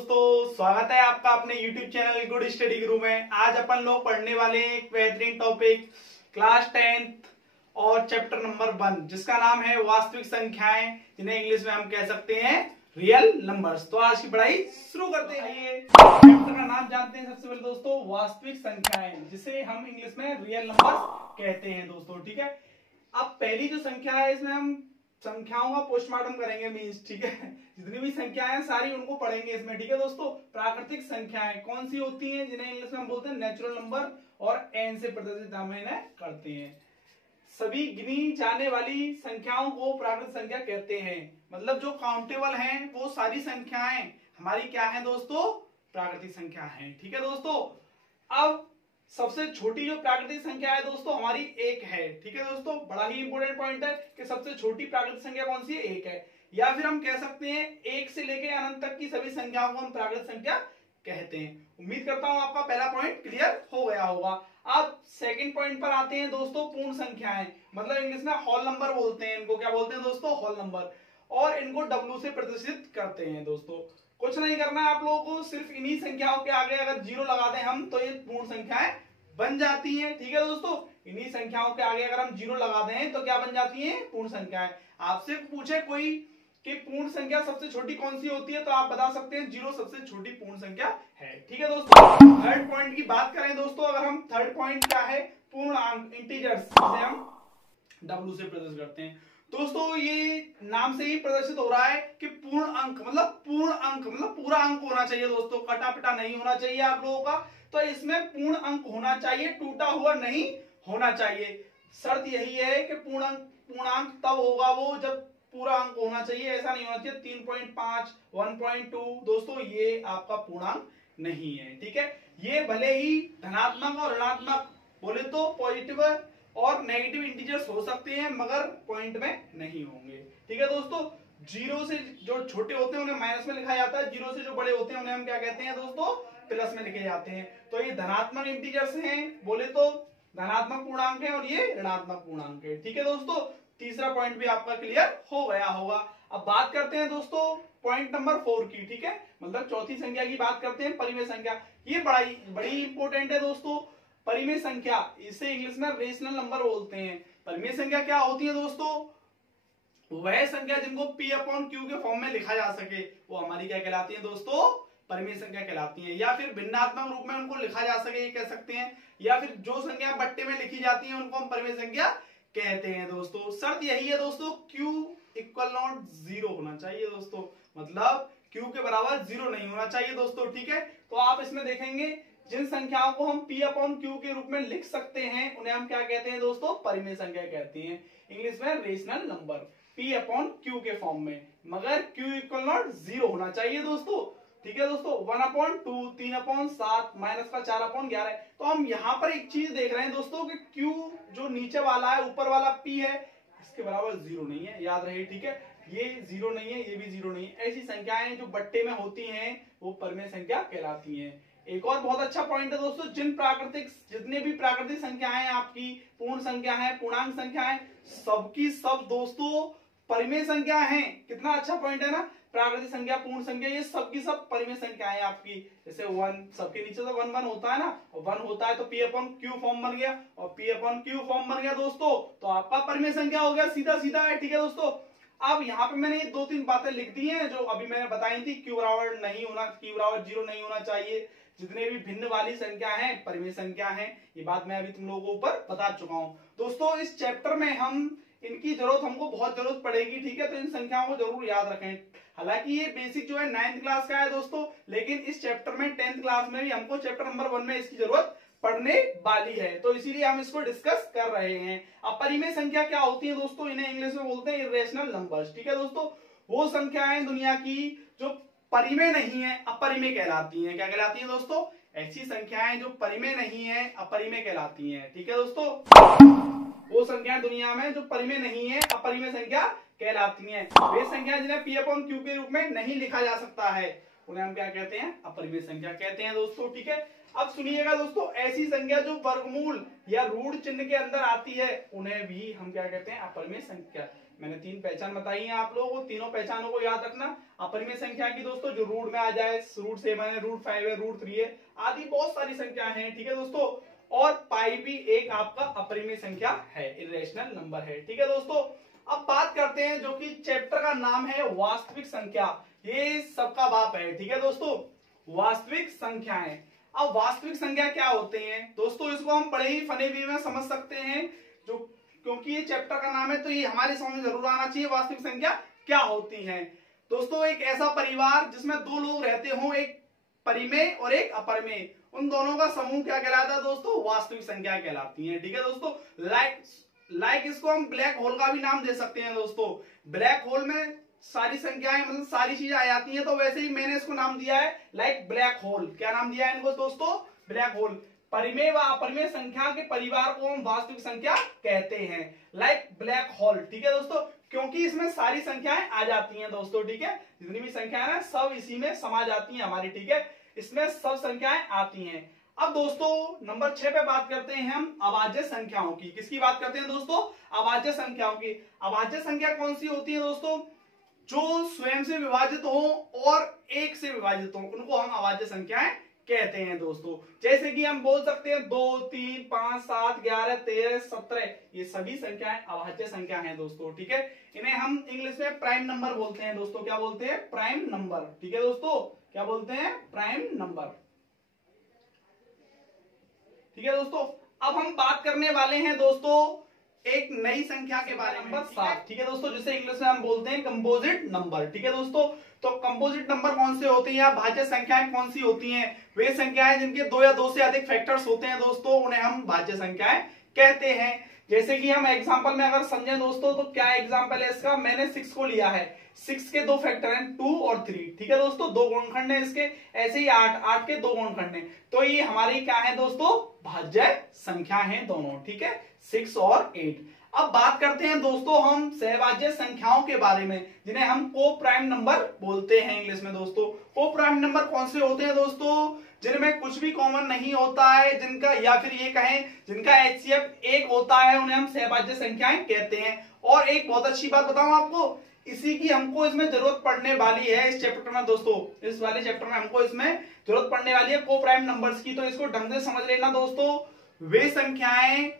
दोस्तों, स्वागत है आपका अपने YouTube चैनल गुड स्टडी गुरु में। आज अपन लोग पढ़ने वाले हैं एक बेहतरीन टॉपिक क्लास 10th और चैप्टर नंबर 1 जिसका नाम है वास्तविक संख्याएं, जिन्हें इंग्लिश में हम कह सकते हैं रियल नंबर्स। तो आज की पढ़ाई शुरू करते हैं। चैप्टर का नाम जानते हैं सबसे पहले दोस्तों, वास्तविक संख्याएं, जिसे हम इंग्लिश में रियल नंबर्स कहते हैं दोस्तों। ठीक है, अब पहली जो संख्या है इसमें हम संख्याओं का पोस्टमार्टम करेंगे मीन्स। ठीक है, जितनी भी संख्याएं हैं सारी उनको पढ़ेंगे इसमें। ठीक है दोस्तों, प्राकृतिक संख्याएं कौन सी होती हैं जिन्हें इंग्लिश में हम बोलते हैं नेचुरल नंबर, और एन से प्रदर्शित हम इन्हें करते हैं। सभी गिनी जाने वाली संख्याओं को प्राकृतिक संख्या कहते हैं। मतलब जो काउंटेबल हैं वो सारी संख्याएं हमारी क्या है दोस्तों, प्राकृतिक संख्या है। ठीक है दोस्तों, अब सबसे छोटी जो प्राकृतिक संख्या है दोस्तों हमारी एक है। ठीक है दोस्तों, बड़ा ही इंपॉर्टेंट पॉइंट है कि सबसे छोटी प्राकृतिक संख्या कौन सी है, एक है। या फिर हम कह सकते हैं एक से लेकर अनंत तक की सभी संख्याओं को हम प्राकृतिक संख्या कहते हैं। उम्मीद करता हूं आपका पहला पॉइंट क्लियर हो गया होगा। अब सेकंड पॉइंट पर आते हैं दोस्तों, पूर्ण संख्याएं। मतलब इंग्लिश में होल नंबर बोलते हैं इनको। क्या बोलते हैं दोस्तों, होल नंबर। और इनको W से प्रदर्शित करते हैं दोस्तों। कुछ नहीं करना है आप लोगों को, सिर्फ इन्हीं संख्याओं के आगे अगर जीरो लगा दें हम तो ये पूर्ण संख्याएं बन जाती हैं। ठीक है दोस्तों, इन्हीं संख्याओं के आगे अगर हम जीरो लगा दें तो क्या बन जाती हैं, पूर्ण संख्याएं। आपसे पूछे कोई कि पूर्ण संख्या सबसे छोटी कौन सी होती है तो आप बता सकते हैं जीरो सबसे छोटी पूर्ण संख्या है। ठीक है दोस्तों, थर्ड पॉइंट की बात करें दोस्तों, अगर हम थर्ड पॉइंट क्या है, पूर्ण अंक इंटीजर्स, जिसे हम W से प्रदर्शित करते हैं। दोस्तों ये नाम से ही प्रदर्शित हो रहा है कि पूर्ण अंक मतलब पूरा अंक होना चाहिए दोस्तों, कटा पिटा नहीं होना चाहिए आप लोगों का। तो इसमें पूर्ण अंक होना चाहिए, टूटा हुआ नहीं होना चाहिए। शर्त यही है कि पूर्णांक तब होगा वो जब पूरा अंक होना चाहिए, ऐसा नहीं होना चाहिए 3.5 1.2 दोस्तों, ये आपका पूर्णांक नहीं है। ठीक है, ये भले ही धनात्मक और ऋणात्मक बोले तो पॉजिटिव और नेगेटिव इंटीजर्स हो सकते हैं मगर पॉइंट में नहीं होंगे। ठीक है दोस्तों, जीरो से जो छोटे होते हैं उन्हें माइनस में लिखा जाता है, जीरो से जो बड़े होते हैं उन्हें हम क्या कहते हैं दोस्तों, प्लस में लिखे जाते हैं। तो ये धनात्मक इंटीजर्स हैं, बोले तो धनात्मक पूर्णांक है, और ये ऋणात्मक पूर्णांक है। ठीक है दोस्तों, तीसरा पॉइंट भी आपका क्लियर हो गया होगा। अब बात करते हैं दोस्तों पॉइंट नंबर 4 की। ठीक है, मतलब चौथी संख्या की बात करते हैं, परिमेय संख्या। ये बड़ी इंपॉर्टेंट है दोस्तों, परिमेय संख्या। इसे इंग्लिश में रेशनल नंबर बोलते हैं। परिमेय संख्या क्या होती है दोस्तों, वह संख्या जिनको P/Q के फॉर्म में लिखा जा सके वो हमारी क्या कहलाती है दोस्तों, परिमेय संख्या कहलाती है। या फिर भिन्नात्मक रूप में उनको लिखा जा सके ये कह सकते हैं, या फिर जो संख्या बट्टे में लिखी जाती है उनको हम परिमेय संख्या कहते हैं दोस्तों। शर्त यही है दोस्तों, Q = 0 होना चाहिए दोस्तों, मतलब Q के बराबर 0 नहीं होना चाहिए दोस्तों। ठीक है, तो आप इसमें देखेंगे जिन संख्याओं को हम P/Q के रूप में लिख सकते हैं उन्हें हम क्या कहते हैं दोस्तों, परिमेय संख्या कहते हैं। इंग्लिश में रेशनल नंबर P/Q के फॉर्म में, मगर Q = 0 होना चाहिए दोस्तों। ठीक है दोस्तों, 1/2 3/7 -4/11। तो हम यहाँ पर एक चीज देख रहे हैं दोस्तों कि Q जो नीचे वाला है, ऊपर वाला P है, इसके बराबर 0 नहीं है, याद रहे। ठीक है, ये 0 नहीं है, ये भी 0 नहीं है। ऐसी संख्याएं जो बट्टे में होती हैं वो परिमेय संख्या कहलाती हैं। एक और बहुत अच्छा पॉइंट है दोस्तों, जितने भी प्राकृतिक संख्याएं आपकी पूर्ण संख्या है, पूर्णांक संख्या है, सबकी सब दोस्तों परिमेय संख्या है। कितना अच्छा पॉइंट है ना, प्राकृतिक संख्या, पूर्ण संख्या, ये सबकी सब परिमेय संख्याएं आपकी। जैसे 1, सबके नीचे तो 1 1 होता है ना, 1 होता है तो P/Q फॉर्म बन गया, और P/Q फॉर्म बन गया दोस्तों तो आपका परिमेय संख्या हो गया, सीधा सीधा है। ठीक है दोस्तों, अब यहाँ पे मैंने ये 2-3 बातें लिख दी हैं जो अभी मैंने बताई थी। Q बराबर 0 नहीं होना चाहिए, जितने भी भिन्न वाली संख्या है परिमेय संख्या है, ये बात मैं अभी तुम लोगों को ऊपर बता चुका हूं दोस्तों। इस चैप्टर में हम इनकी हमको बहुत जरूरत पड़ेगी। ठीक है, तो इन संख्याओं को जरूर याद रखें। हालांकि ये बेसिक जो है 9th क्लास का है दोस्तों, लेकिन इस चैप्टर में 10th क्लास में भी हमको चैप्टर नंबर 1 में इसकी जरूरत पड़ने वाली है, तो इसीलिए हम इसको डिस्कस कर रहे हैं। अब परिमेय संख्या क्या होती है दोस्तों, इन्हें इंग्लिश में बोलते हैं इरेशनल नंबर्स। ठीक है दोस्तों, वो संख्याएं दुनिया की जो परिमेय नहीं है, अपरिमेय कहलाती हैं। क्या कहलाती हैं दोस्तों, ऐसी संख्याएं जो परिमेय नहीं है, अपरिमेय कहलाती हैं। ठीक है दोस्तों, वो संख्याएं दुनिया में जो परिमेय नहीं है, अपरिमेय संख्या कहलाती हैं। वे संख्याएं जिन्हें P/Q के रूप में नहीं लिखा जा सकता है उन्हें हम क्या कहते हैं, अपरिमेय संख्या कहते हैं दोस्तों। ठीक है, अब सुनिएगा दोस्तों, ऐसी संख्या जो वर्गमूल या ऋण चिन्ह के अंदर आती है उन्हें भी हम क्या कहते हैं, अपरिमेय संख्या। मैंने 3 पहचान बताई है आप लोगों को, तीनों पहचानों को याद रखना। अपरिमेय संख्या की दोस्तों जो रूट में आ जाए, रूट 7 है, रूट 5 है, रूट 3 है, आदि बहुत सारी संख्या है, ठीक है दोस्तों। और पाई भी एक आपका अपरिमेय संख्या है, इरेशनल नंबर है, ठीक है दोस्तों। अब बात करते हैं जो कि चैप्टर का नाम है वास्तविक संख्या, ये सबका बाप है, ठीक है दोस्तों, वास्तविक संख्याएं। अब वास्तविक संख्या क्या होते हैं दोस्तों, इसको हम बड़े ही फनी वे में समझ सकते हैं, जो क्योंकि ये चैप्टर का नाम है तो ये हमारे समझ में जरूर आना चाहिए वास्तविक संख्या क्या होती है। दोस्तों एक ऐसा परिवार जिसमें 2 लोग रहते हों, एक परिमेय और एक अपरिमेय, उन दोनों का समूह क्या कहलाता है दोस्तों, वास्तविक संख्या कहलाती है, ठीक है दोस्तों। लाइक इसको हम ब्लैक होल का भी नाम दे सकते हैं दोस्तों। ब्लैक होल में सारी संख्याएं मतलब सारी चीजें आ जाती हैं, तो वैसे ही मैंने इसको नाम दिया है लाइक ब्लैक होल। क्या नाम दिया है इनको दोस्तों, ब्लैक होल। परिमेय व अपरिमेय संख्या के परिवार को हम वास्तविक संख्या कहते हैं, लाइक ब्लैक होल, ठीक है दोस्तों, क्योंकि इसमें सारी संख्याएं आ जाती हैं दोस्तों, ठीक है, जितनी भी संख्याएं हैं सब इसी में समा जाती हैं हमारी, ठीक है, इसमें सब संख्याएं आती हैं। अब दोस्तों नंबर 6 पे बात करते हैं हम अभाज्य संख्याओं की। किसकी बात करते हैं दोस्तों, अभाज्य संख्याओं की। अभाज्य संख्या कौन सी होती है दोस्तों, जो स्वयं से विभाजित हो और 1 से विभाजित हो, उनको हम अभाज्य संख्याएं कहते हैं दोस्तों। जैसे कि हम बोल सकते हैं 2, 3, 5, 7, 11, 13, 17, ये सभी संख्याएं अभाज्य संख्या हैं दोस्तों, ठीक है। इन्हें हम इंग्लिश में प्राइम नंबर बोलते हैं दोस्तों। क्या बोलते हैं, प्राइम नंबर, ठीक है दोस्तों, क्या बोलते हैं, प्राइम नंबर, ठीक है दोस्तों। अब हम बात करने वाले हैं दोस्तों एक नई संख्या के बारे में, नंबर 7, ठीक है दोस्तों, जिसे इंग्लिश में हम बोलते हैं कंपोजिट नंबर, ठीक है दोस्तों। तो कंपोजिट नंबर कौन से होते हैं, भाज्य संख्याएं कौन सी होती हैं, वे संख्याएं जिनके 2 या 2 से अधिक फैक्टर्स होते हैं दोस्तों, उन्हें हम भाज्य संख्याएं कहते हैं। जैसे कि हम एग्जांपल में अगर समझें दोस्तों, तो क्या एग्जांपल है इसका, मैंने 6 को लिया है, 6 के 2 फैक्टर हैं 2 और 3, ठीक है दोस्तों, 2 गुणनखंड है इसके, ऐसे ही 8 के 2 गुणनखंड है, तो ये हमारी क्या है दोस्तों, भाज्य संख्या है दोनों, ठीक है, 6 और 8। अब बात करते हैं दोस्तों हम सहभाज्य संख्याओं के बारे में, जिन्हें हम को प्राइम नंबर बोलते हैं इंग्लिश में दोस्तों। को प्राइम नंबर कौन से होते हैं दोस्तों, जिनमें कुछ भी कॉमन नहीं होता है, जिनका या फिर ये कहें जिनका HCF 1 होता है, उन्हें हम सहभाज्य संख्याएं कहते हैं। और एक बहुत अच्छी बात बताऊं आपको, इसी की हमको इसमें जरूरत पड़ने वाली है इस चैप्टर में दोस्तों, इस वाले चैप्टर में हमको इसमें जरूरत पड़ने वाली है को प्राइम नंबर्स की, तो इसको ढंग से समझ लेना दोस्तों। वे संख्याएं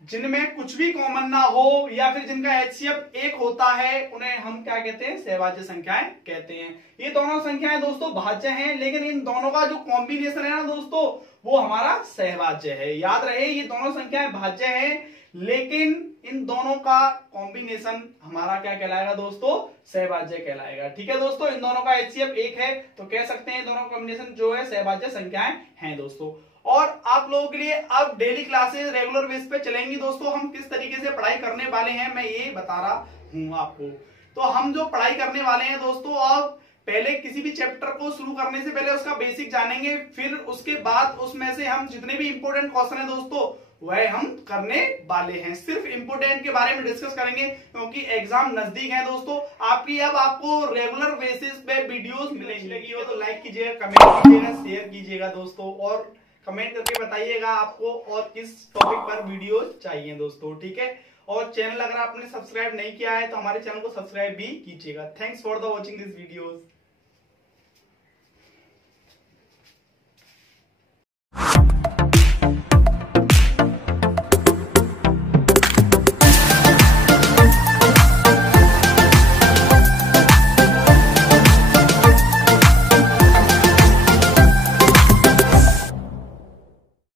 जिनमें कुछ भी कॉमन ना हो या फिर जिनका HCF 1 होता है, उन्हें हम क्या कहते हैं, सहभाज्य संख्याएं कहते हैं। ये दोनों संख्याएं दोस्तों भाज्य हैं, लेकिन इन दोनों का जो कॉम्बिनेशन है ना दोस्तों, वो हमारा सहभाज्य है। याद रहे ये दोनों संख्याएं भाज्य हैं, लेकिन इन दोनों का कॉम्बिनेशन हमारा क्या कहलाएगा दोस्तों, सहभाज्य कहलाएगा, ठीक है दोस्तों। इन दोनों का HCF 1 है, तो कह सकते हैं दोनों कॉम्बिनेशन जो है सहभाज्य संख्याएं हैं दोस्तों। और आप लोगों के लिए अब डेली क्लासेस रेगुलर बेस पे चलेंगी दोस्तों। हम किस तरीके से पढ़ाई करने वाले हैं मैं ये बता रहा हूं आपको। तो हम जो पढ़ाई करने वाले हैं दोस्तों, अब पहले किसी भी चैप्टर को शुरू करने से पहले उसका बेसिक जानेंगे, फिर उसके बाद उसमें से हम जितने भी इंपॉर्टेंट क्वेश्चन है दोस्तों वह हम करने वाले हैं। सिर्फ इंपोर्टेंट के बारे में डिस्कस करेंगे, क्योंकि एग्जाम नजदीक है दोस्तों आपकी। अब आपको रेगुलर बेसिस पे वीडियोस मिलेगी हो तो लाइक कीजिएगा, कमेंट कीजिएगा, शेयर कीजिएगा दोस्तों, और कमेंट करके बताइएगा आपको और किस टॉपिक पर वीडियो चाहिए दोस्तों, ठीक है। और चैनल अगर आपने सब्सक्राइब नहीं किया है तो हमारे चैनल को सब्सक्राइब भी कीजिएगा। Thanks for the watching this videos.